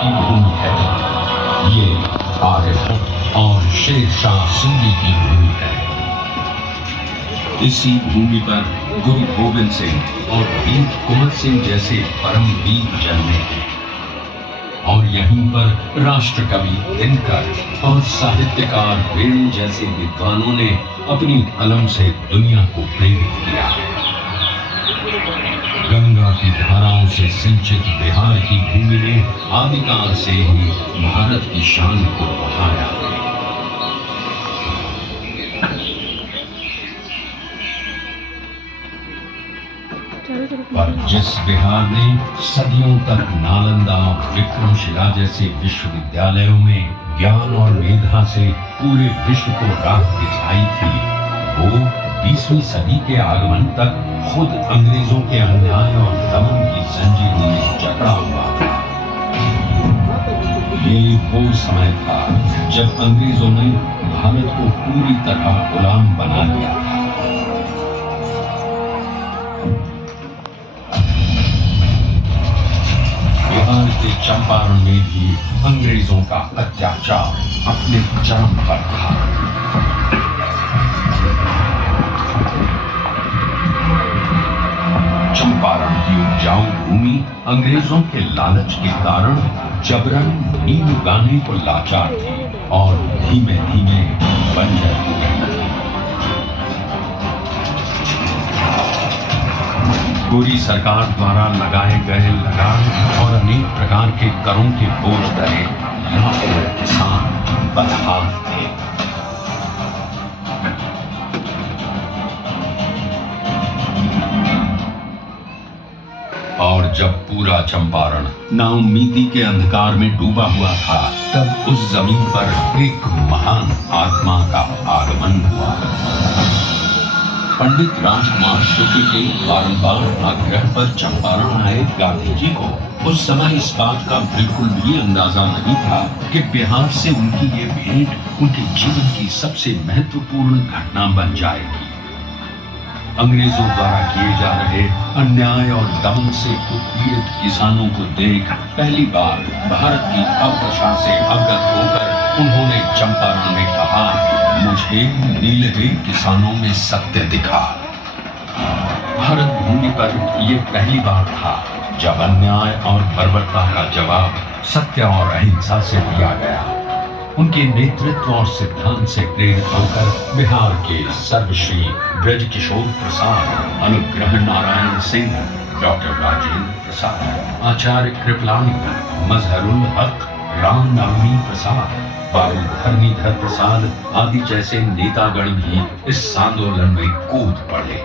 की भूमि है। ये आर्यभट्ट और शेरशाह सूरी की भूमि है। इसी भूमि पर गुरु गोविंद सिंह और वीर कुंवर सिंह जैसे परम वीर जन्मे हैं और यहीं पर राष्ट्र कवि दिनकर और साहित्यकार वेणु जैसे विद्वानों ने अपनी कलम से दुनिया को प्रेरित किया। गंगा की धाराओं से सिंचित बिहार की भूमि ने आदिकाल से ही भारत की शान को बढ़ाया। पर जिस बिहार ने सदियों तक नालंदा, विक्रमशिला जैसे विश्वविद्यालयों में ज्ञान और मेधा से पूरे विश्व को राह दिखाई थी, वो 20वीं सदी के आगमन तक खुद अंग्रेजों के अन्याय और दमन की जंजीरों में जकड़ा हुआ था। ये वो समय था जब अंग्रेजों ने भारत को पूरी तरह गुलाम बना लिया था। बिहार के चंपारण में भी अंग्रेजों का अत्याचार अपने चरम पर था। चंपारण की उपजाऊ भूमि अंग्रेजों के लालच के कारण जबरन नील उगाने को लाचार थी और धीमे धीमे बंजर हो गई थी। गोरी सरकार द्वारा लगाए गए लगान और अनेक प्रकार के करों के बोझ तले लाखों किसान बदहाल थे। और जब पूरा चंपारण नाउम्मीदी के अंधकार में डूबा हुआ था, तब उस जमीन पर एक महान आत्मा का आगमन हुआ। पंडित राजकुमार शुक्ल के बारंबार आग्रह पर चंपारण आए गांधी जी को उस समय इस बात का बिल्कुल भी अंदाजा नहीं था कि बिहार से उनकी ये भेंट उनके जीवन की सबसे महत्वपूर्ण घटना बन जाएगी। अंग्रेजों द्वारा किए जा रहे अन्याय और दमन से उत्पीड़ित किसानों को देख पहली बार भारत की अवदशा से अवगत होकर उन्होंने चंपारण में कहा, मुझे नीलहे किसानों में सत्य दिखा। भारत भूमि पर यह पहली बार था जब अन्याय और बर्बरता का जवाब सत्य और अहिंसा से दिया गया। उनके नेतृत्व और सिद्धांत से प्रेरित होकर बिहार के सर्वश्री ब्रजकिशोर प्रसाद, अनुग्रह नारायण सिंह, डॉक्टर राजेंद्र प्रसाद, आचार्य कृपलानी, मजहरुल हक, राम नवमी प्रसाद, बाबू धरणीधर प्रसाद आदि जैसे नेतागण भी इस आंदोलन में कूद पड़े।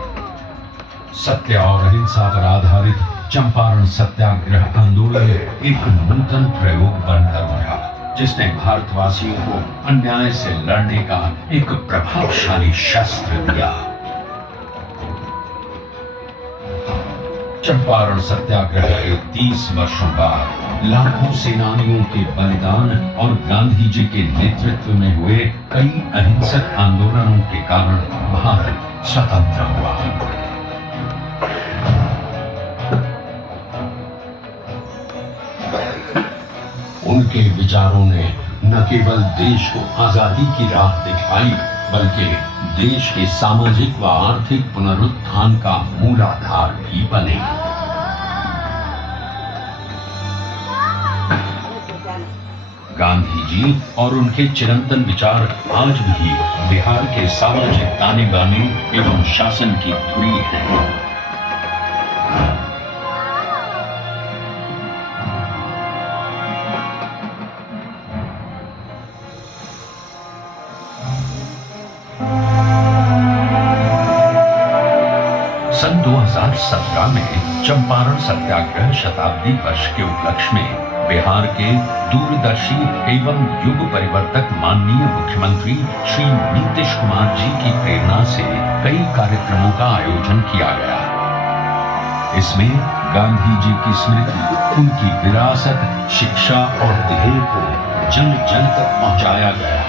सत्य और अहिंसा पर आधारित चंपारण सत्याग्रह आंदोलन एक नूतन प्रयोग बनकर उभरा, जिसने भारतवासियों को अन्याय से लड़ने का एक प्रभावशाली शस्त्र दिया। चंपारण सत्याग्रह के 30 वर्षों बाद लाखों सेनानियों के बलिदान और गांधी जी के नेतृत्व में हुए कई अहिंसक आंदोलनों के कारण भारत स्वतंत्र हुआ। उनके विचारों ने न केवल देश को आजादी की राह दिखाई, बल्कि देश के सामाजिक व आर्थिक पुनरुत्थान का मूलाधार भी बने। गांधी जी और उनके चिरंतन विचार आज भी बिहार के सामाजिक ताने बाने एवं शासन की धुरी है। सन 2017 में चंपारण सत्याग्रह शताब्दी वर्ष के उपलक्ष्य में बिहार के दूरदर्शी एवं युग परिवर्तक माननीय मुख्यमंत्री श्री नीतीश कुमार जी की प्रेरणा से कई कार्यक्रमों का आयोजन किया गया। इसमें गांधी जी की स्मृति, उनकी विरासत, शिक्षा और ध्येय को जन जन तक पहुंचाया गया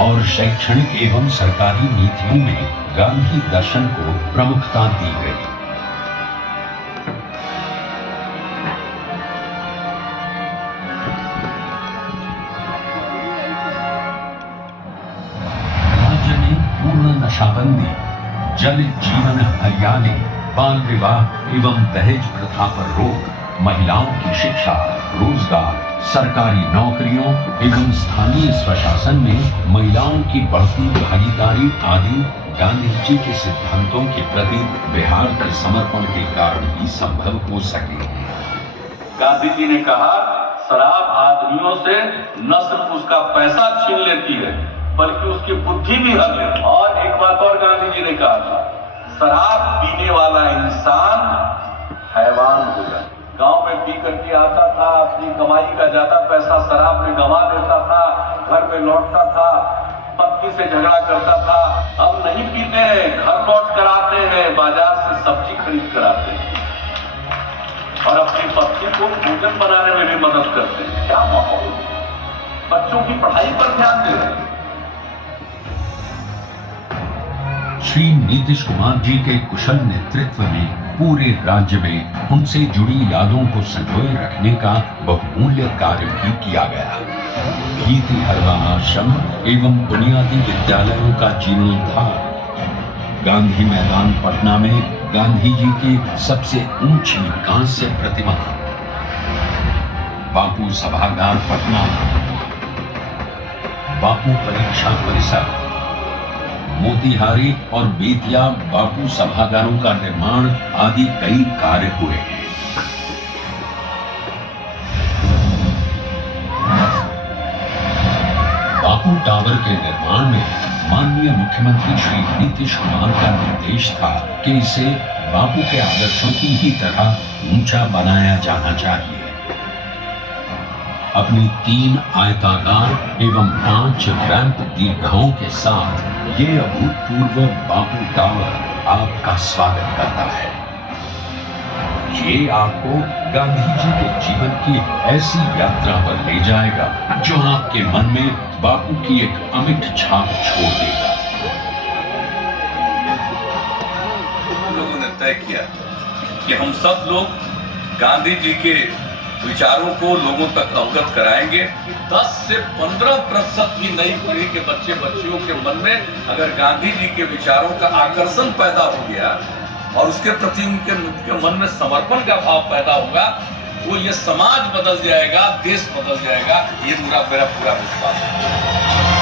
और शैक्षणिक एवं सरकारी नीतियों में गांधी दर्शन को प्रमुखता दी गई। नक्शाबंदी, जल जीवन हरियाली, बाल विवाह एवं दहेज प्रथा पर रोक, महिलाओं की शिक्षा, रोजगार, सरकारी नौकरियों एवं स्थानीय स्वशासन में महिलाओं की बढ़ती भागीदारी आदि गांधी जी के सिद्धांतों के प्रति बिहार के समर्पण के कारण ही संभव हो सके। गांधी जी ने कहा, शराब आदमियों से न सिर्फ उसका पैसा छीन लेती है बल्कि उसकी बुद्धि भी हर लेती है। और एक बात और गांधी जी ने कहा था, शराब पीने वाला इंसान हैवान हो जाए। गांव में पी करके आता था, अपनी कमाई का ज्यादा पैसा शराब में गंवा देता था, घर में लौटता था, पत्नी से झगड़ा करता था। अब नहीं पीते हैं, घर लौट कर आते हैं, बाजार से सब्जी खरीद कर आते हैं और अपनी पत्नी को भोजन बनाने में भी मदद करते हैं। क्या माहौल, बच्चों की पढ़ाई पर ध्यान दे रहे हैं। श्री नीतीश कुमार जी के कुशल नेतृत्व में पूरे राज्य में उनसे जुड़ी यादों को संजोए रखने का बहुमूल्य कार्य भी किया गया। भीति हरवा आश्रम एवं बुनियादी विद्यालयों का जीर्णोद्धार, गांधी मैदान पटना में गांधी जी की सबसे ऊंची कांस्य प्रतिमा, बापू सभागार पटना, बापू परीक्षा परिसर, मोतिहारी और बेतिया बापू सभागारों का निर्माण आदि कई कार्य हुए हैं। बापू टावर के निर्माण में माननीय मुख्यमंत्री श्री नीतीश कुमार का निर्देश था कि इसे बापू के आदर्शों की ही तरह ऊंचा बनाया जाना चाहिए। अपनी 3 आयताकार एवं 5 रैंप दीर्घाओं के साथ ये अभूतपूर्व बापू टावर आपका स्वागत करता है। ये आपको गांधी जी के जीवन की ऐसी यात्रा पर ले जाएगा जो आपके मन में बापू की एक अमिट छाप छोड़ देगा। हम लोगों ने तय किया कि हम सब लोग गांधी जी के विचारों को लोगों तक अवगत कराएंगे। 10 से 15% भी नई पीढ़ी के बच्चे बच्चियों के मन में अगर गांधी जी के विचारों का आकर्षण पैदा हो गया और उसके प्रति उनके मन में समर्पण का भाव पैदा होगा, वो ये समाज बदल जाएगा, देश बदल जाएगा, ये मेरा पूरा विश्वास है।